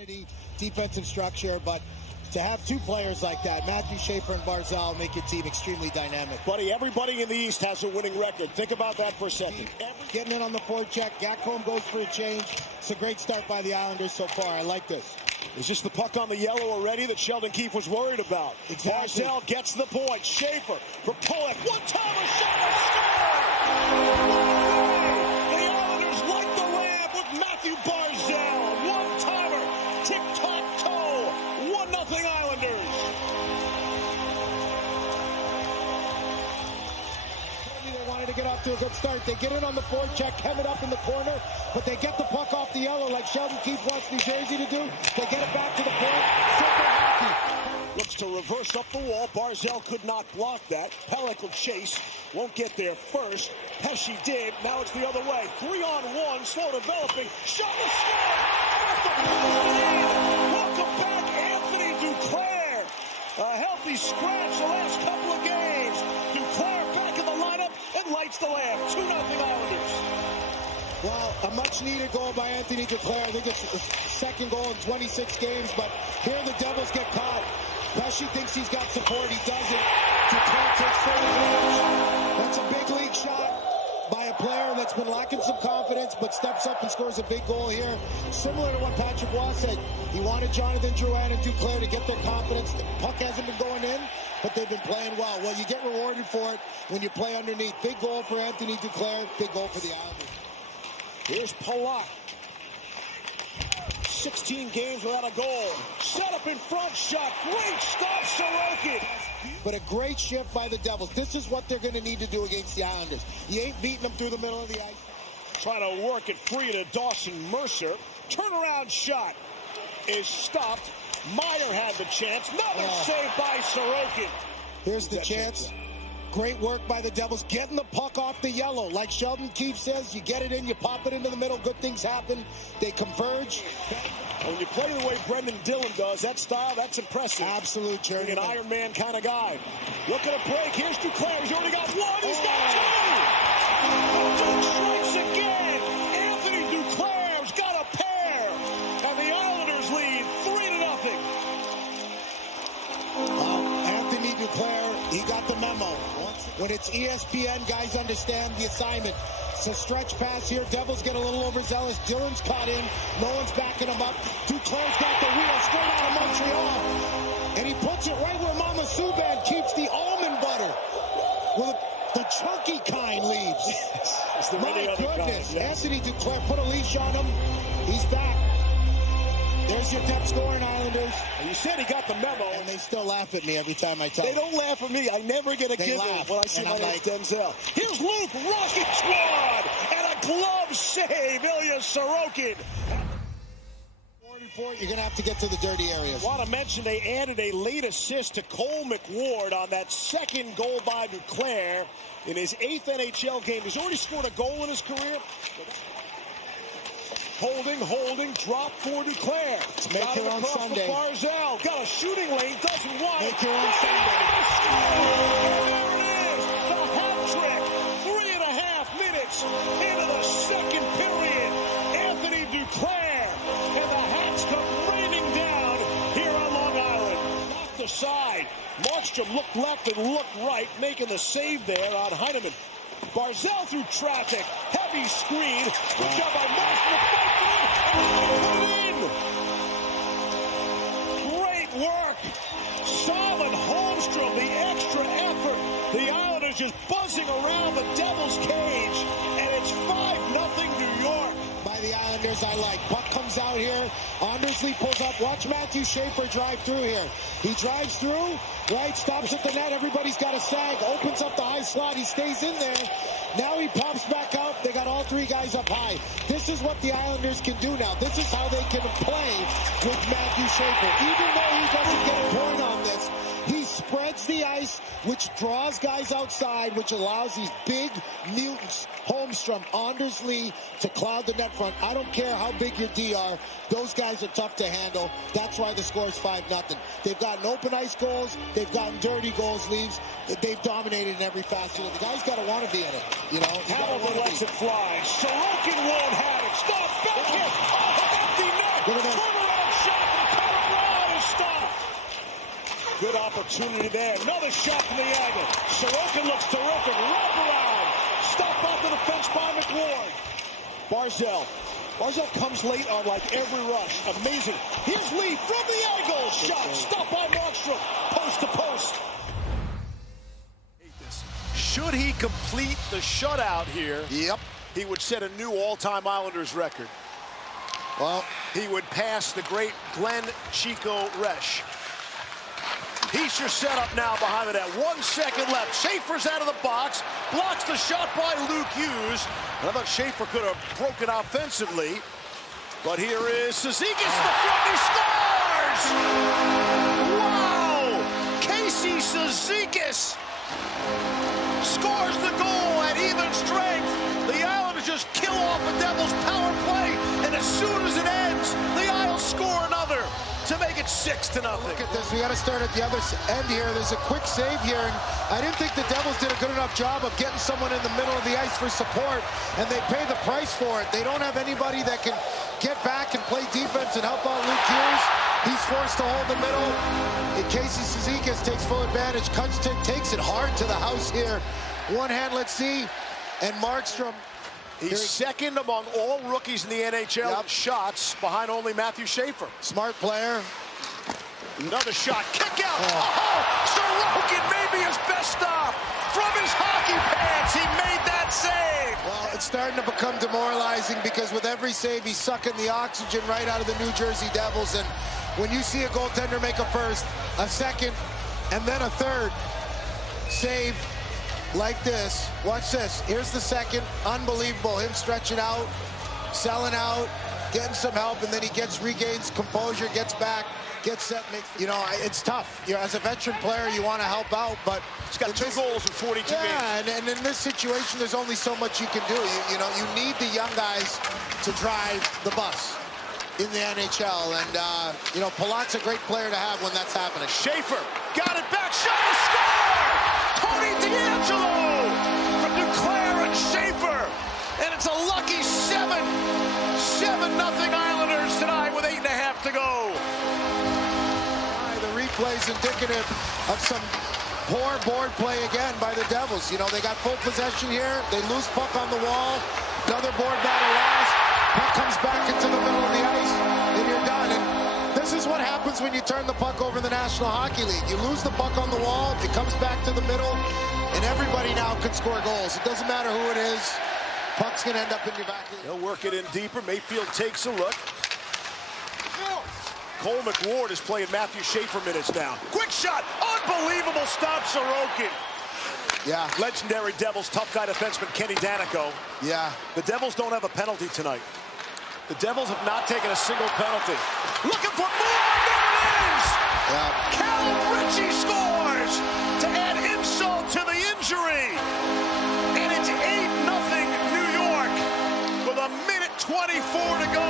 identity, defensive structure, but to have two players like that, Matthew Schaefer and Barzal, make your team extremely dynamic. Buddy, everybody in the East has a winning record. Think about that for a second. Getting in on the forecheck, Gakcombe goes for a change. It's a great start by the Islanders so far. I like this. Is this the puck on the yellow already that Sheldon Keefe was worried about? Exactly. Barzal gets the point. Schaefer for Pollock. One-timer shot and score! The Islanders light the lamp with Matthew Barzal. One-timer. Tick-tock-toe. 1-0 Islanders. They wanted to get off to a good start. They get in on the forecheck, hem it up in the corner, but they get the puck off the yellow like Sheldon Keefe wants New Jersey to do. They get it back to the point. Simple hockey. Looks to reverse up the wall. Barzal could not block that. Pellick will chase. Won't get there first. Pesce did. Now it's the other way. 3-on-1. Slow developing. Shot and score. Off the post. Welcome back, Anthony Duclair. A healthy scratch the last couple of games. Duclair back in the lineup and lights the lamp. 2-0 Islanders. Well, a much-needed goal by Anthony Duclair. I think it's the second goal in 26 games, but here the Devils get caught. Pesce thinks he's got support. He doesn't. Duclair takes full advantage. That's a big league shot by a player that's been lacking some confidence, but steps up and scores a big goal here. Similar to what Patrick Waugh said. He wanted Jonathan Drouin and Duclair to get their confidence. The puck hasn't been going in, but they've been playing well. Well, you get rewarded for it when you play underneath. Big goal for Anthony Duclair. Big goal for the Islanders. Here's Pollock. 16 games without a goal. Set up in front, shot. Great stop, Sorokin. But a great shift by the Devils. This is what they're going to need to do against the Islanders. You ain't beating them through the middle of the ice. Trying to work it free to Dawson Mercer. Turnaround shot is stopped. Meyer had the chance. Another save by Sorokin. Here's the chance. Great work by the Devils, getting the puck off the yellow. Like Sheldon Keefe says, you get it in, you pop it into the middle, good things happen. They converge. And when you play the way Brendan Dillon does, that style, that's impressive. Absolute journey. An Iron Man kind of guy. Look at a break. Here's Duclair. He's already got one. He's got two. The Duke strikes again. Anthony Duclair's got a pair. And the Islanders lead 3-0. Anthony Duclair, he got the memo. When it's ESPN, guys understand the assignment. It's a stretch pass here. Devils get a little overzealous. Dillon's caught in. No one's backing him up. Duclair's got the wheel straight out of Montreal. And he puts it right where Mama Subban keeps the almond butter. With the chunky kind leaves. My goodness. Yes. Anthony Duclair put a leash on him. He's back. There's your top scoring Islanders. And you said he got the memo. And they still laugh at me every time I tell them. They don't laugh at me. I never get a giggle when I see my name's Denzel. Here's Luke, Rocket Squad, and a glove save, Ilya Sorokin. You're going to have to get to the dirty areas. I want to mention they added a late assist to Cole McWard on that second goal by Duclair in his 8th NHL game. He's already scored a goal in his career. Holding, drop for Duclair. Make your own Sunday. Barzal got a shooting lane, doesn't want it. Make your own Sunday. There it is, the hat trick. 3.5 minutes into the second period. Anthony Duclair, and the Hats come raining down here on Long Island. Off the side, Markstrom looked left and looked right, making the save there on Heineman. Barzal through traffic, heavy screen, good job by Markstrom. Great work. Solid Holmstrom, the extra effort. The Islanders just buzzing around the Devils' cage, and it's 5-0 New York. By the Islanders, I like. Puck comes out here. Andersley pulls up. Watch Matthew Schaefer drive through here. He drives through, right, stops at the net. Everybody's got a sag, opens up the high slot. He stays in there. Now he pops back out. They got all three guys up high. This is what the Islanders can do now. This is how they can play with Matthew Schaefer. Even though he doesn't get a point on this, he spreads the ice, which draws guys outside, which allows these big mutants, Holmstrom, Andersley, to cloud the net front. I don't care how big your D are. Those guys are tough to handle. That's why the score is 5-0. They've gotten open ice goals. They've gotten dirty goals, leaves. They've dominated in every facet. The guys got to want to be in it. You know, Hamilton lets it fly. Sorokin won't have it. Stop back here. Oh, empty net. Turnaround shot. opportunity there. Another shot from the angle. Sorokin looks terrific. Wrap around. Stop off the defense by McWard. Barzal comes late on like every rush. Amazing. Here's Lee from the angle. Shot. Stop by Markstrom. Post to post. Should he complete the shutout here, Yep. he would set a new all-time Islanders record. Well, He would pass the great Glenn Chico Resch. He's your setup now behind the net. 1 second left. Schaefer's out of the box. Blocks the shot by Luke Hughes. And I thought Schaefer could have broken offensively. But here is Cizikas in the front. He scores! Wow! Casey Cizikas scores the goal at even strength. The Islanders just kill off the Devils' power play. And as soon as it ends, the Isles score another to make it 6-0. look at this. We got to start at the other end here. There's a quick save here, and I didn't think the Devils did a good enough job of getting someone in the middle of the ice for support, and they pay the price for it. They don't have anybody that can get back and play defense and help out Luke Hughes. He's forced to hold the middle. And Casey Cizikas takes full advantage. Takes it hard to the house here. One hand, let's see, and Markstrom. He's second among all rookies in the NHL in shots, behind only Matthew Schaefer. Smart player. Another shot, kick out. Oh, Sorokin maybe his best stop. From his hockey pants, he made that save. Well, it's starting to become demoralizing because with every save, he's sucking the oxygen right out of the New Jersey Devils. And when you see a goaltender make a first, a second, and then a third save like this, watch this. Here's the second. Unbelievable. Him stretching out, selling out, getting some help, and then he regains composure, gets back, gets set. You know, it's tough. You know, as a veteran player, you want to help out, but he's got 2 goals in 42 games. Yeah, and in this situation, there's only so much you can do. You know, you need the young guys to drive the bus in the NHL, and you know, Palat's a great player to have when that's happening. Schaefer got it back, shot to score! Tony D'Angelo from Duclair and Schaefer, and it's a lucky 7-0 Islanders tonight with 8.5 to go. The replay is indicative of some poor board play again by the Devils. You know, they got full possession here. They lose puck on the wall. Another board battle lost. Puck comes back into the middle of the ice, and you're done. And this is what happens when you turn the puck over in the National Hockey League. You lose the puck on the wall, it comes back to the middle, and everybody now can score goals. It doesn't matter who it is. Puck's going to end up in your back. He'll work it in deeper. Mayfield takes a look. Cole McWard is playing Matthew Schaefer minutes now. Quick shot. Unbelievable stop, Sorokin. Yeah. Legendary Devils tough guy defenseman Kenny Danico. Yeah. The Devils don't have a penalty tonight. The Devils have not taken a single penalty. Looking for more. There it is. Yeah. Cal Ritchie scores to add insult to the injury. And it's 8-0 New York with 1:24 to go.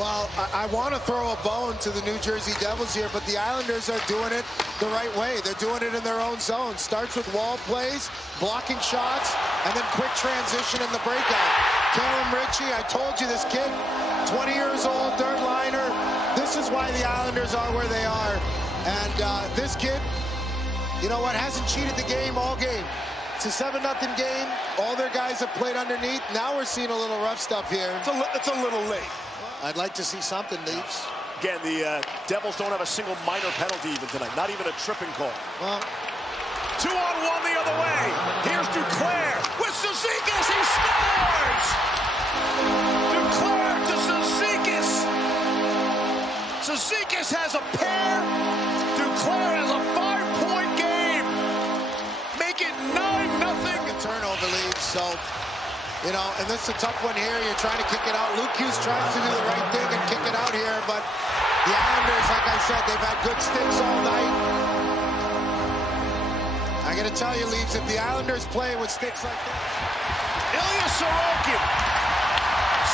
Well, I want to throw a bone to the New Jersey Devils here, but the Islanders are doing it the right way. They're doing it in their own zone. Starts with wall plays, blocking shots, and then quick transition in the breakout. Callum Ritchie, I told you this kid, 20 years old, third liner. This is why the Islanders are where they are. And this kid, you know what, hasn't cheated the game all game. It's a 7-0 game. All their guys have played underneath. Now we're seeing a little rough stuff here. It's a little late. I'd like to see something, Leafs. Again, the Devils don't have a single minor penalty even tonight. Not even a tripping call. Well, 2-on-1 the other way. Here's Duclair with Cizikas. He scores! Duclair to Cizikas. Cizikas has a pair. Duclair has a 5-point game. Make it 9-0. Turnover lead, so, you know, and this is a tough one here. You're trying to kick it out. Luke Hughes tries to do the right thing and kick it out here, but the Islanders, like I said, they've had good sticks all night. I gotta tell you, Leafs, if the Islanders play with sticks like that. Ilya Sorokin,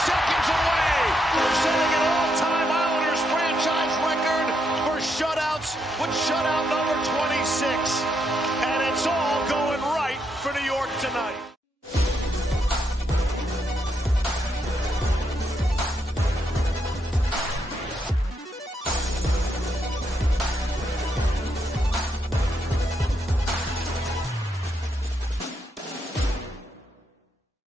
seconds away from setting an all-time Islanders franchise record for shutouts with shutout number 26. And it's all going right for New York tonight.